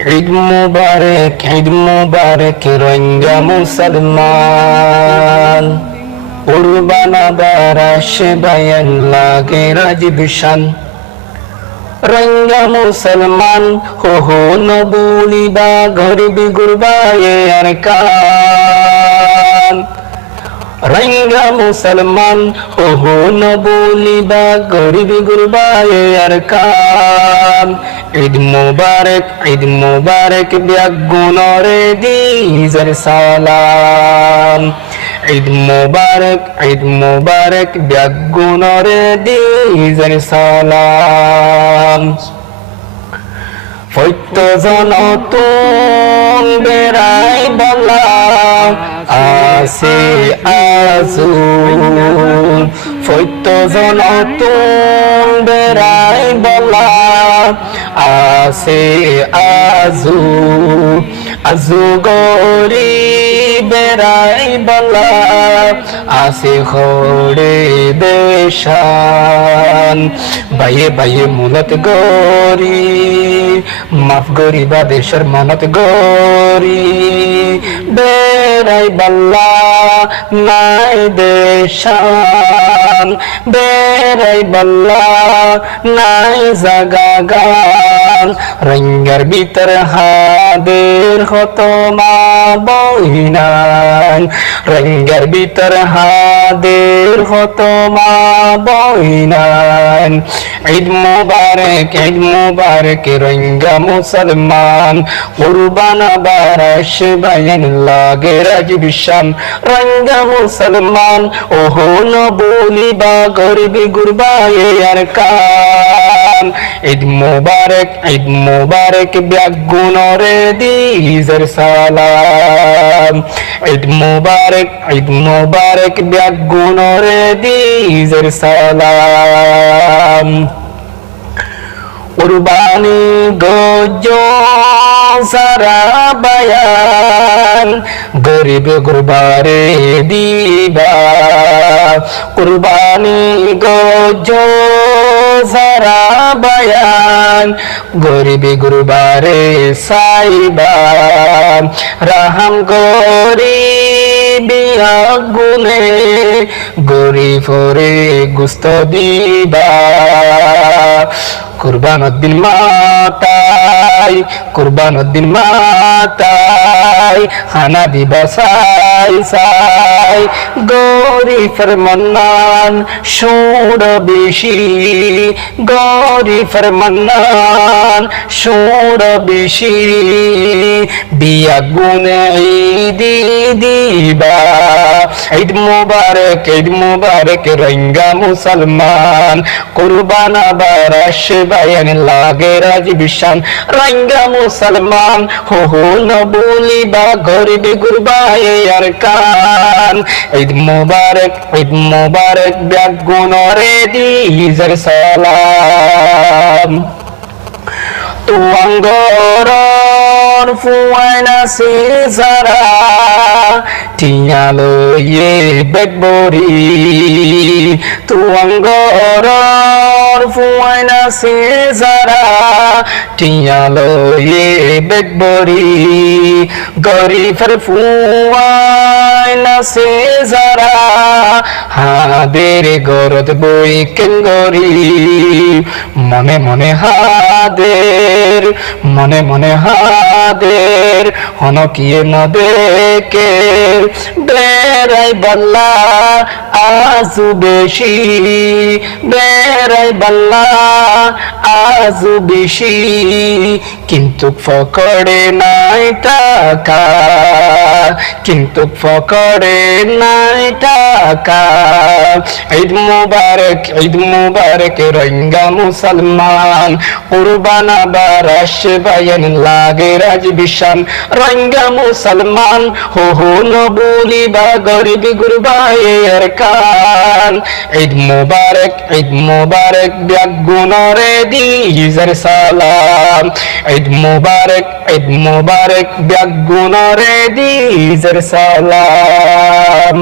ঈদ মুবারক রোহিঙ্গা মুসলমান, কুরবান আবার আসে বায়ান লাগে রাজবিশান। রোহিঙ্গা মুসলমান হো নবুলিবা গরিবি গুরবায়ে আর কান। রোহিঙ্গা মুসলমান হো নবুলিবা গরিবি গুরবায়ে আর কান। ঈদ মুবারক ব্যাগুনরে দিজের সালাম। ঈদ মুবারক ব্যাগুনরে দিজের সালাম। ফৈত্যজন তুন বেড়াই বলা আসে আজুন। ফৈত্যজন তুন বেড়াই বলা আসে আজু। আজু গরি বেড়াই বলা আসে হরে দেশান। বাইয়ে বাইয়ে মুলত গরি মাফ গরিবা দেশের মানত গরি বেড়াই বল্লা নাই দেশান। বেড়াই বল্লা নাই জাগাগান। রঙ্গার ভিতর হাদের হত মা বইনান। রঙ্গার ভিতর হাদের হত মা বইনান। ঈদ মুবারক রোহিঙ্গা মুসলমান, কুরবান আবার আসে বায়ান লাগে রাজবিশান। রোহিঙ্গা মুসলমান ওহো নবুলিবা গরিবি গুরবায়ে আর কান। ঈদ মুবারক ব্যাগুনরে দিজের সালাম। ঈদ মুবারক ব্যাগুনরে দিজের সালাম। কুরবানি গজ সারা বায়ান গরিব গুরবারে দিবা। কুরবানি গজ সারা বায়ান গরিব গুরবারে সাইবা। রাহাম গরিবিয়া গুনে গরিফরে গুস্ত দিবা। কুরবানুদ্দিন মাতাই খানা দিবা সাই সাই। গরিফের মন্নান সুর বেশি, গরিফের মন্নান সুর বেশি। বিয়া গুনে ঈদি দিবা। ঈদ মুবারক রোহিঙ্গা মুসলমান, কুরবান আবার আসে বায়ান লাগে রাজবিশান। রোহিঙ্গা মুসলমান হো নবুলিবা গরিবি গুরবায়ে আর কান। ঈদ মুবারক ব্যাগুনরে দিজের সালাম। তুয়াঙ্গরর ফুয়াইনা সিজারা টিয়ালো ইয়ে বেগবরি। তুয়াঙ্গরর ফুয়াইনা সিজারা টিয়ালো ইয়ে বেগবরি। গরিফের ফুয়াইনা সিজারা হাদের গরদ বই কেঙ্গরি। মনে মনে হাদের হনকিয়ে ন দেখে বেড়াই বল্লা আজু বেশি। বেড়াই বল্লা আজু বেশি কিন্তু ফকরে নাই টাকা। কিন্তু ফকরে নাই টাকা। ঈদ মুবারক রোহিঙ্গা মুসলমান, কুরবান আবার আসে বায়ান লাগে রাজবিশান। রোহিঙ্গা মুসলমান হো নবুলিবা গরিবি গুরবায়ে আর কান। ঈদ মুবারক ব্যাগুনরে দিজের সালাম। ঈদ মুবারক ব্যাগুনরে দিজের সালাম।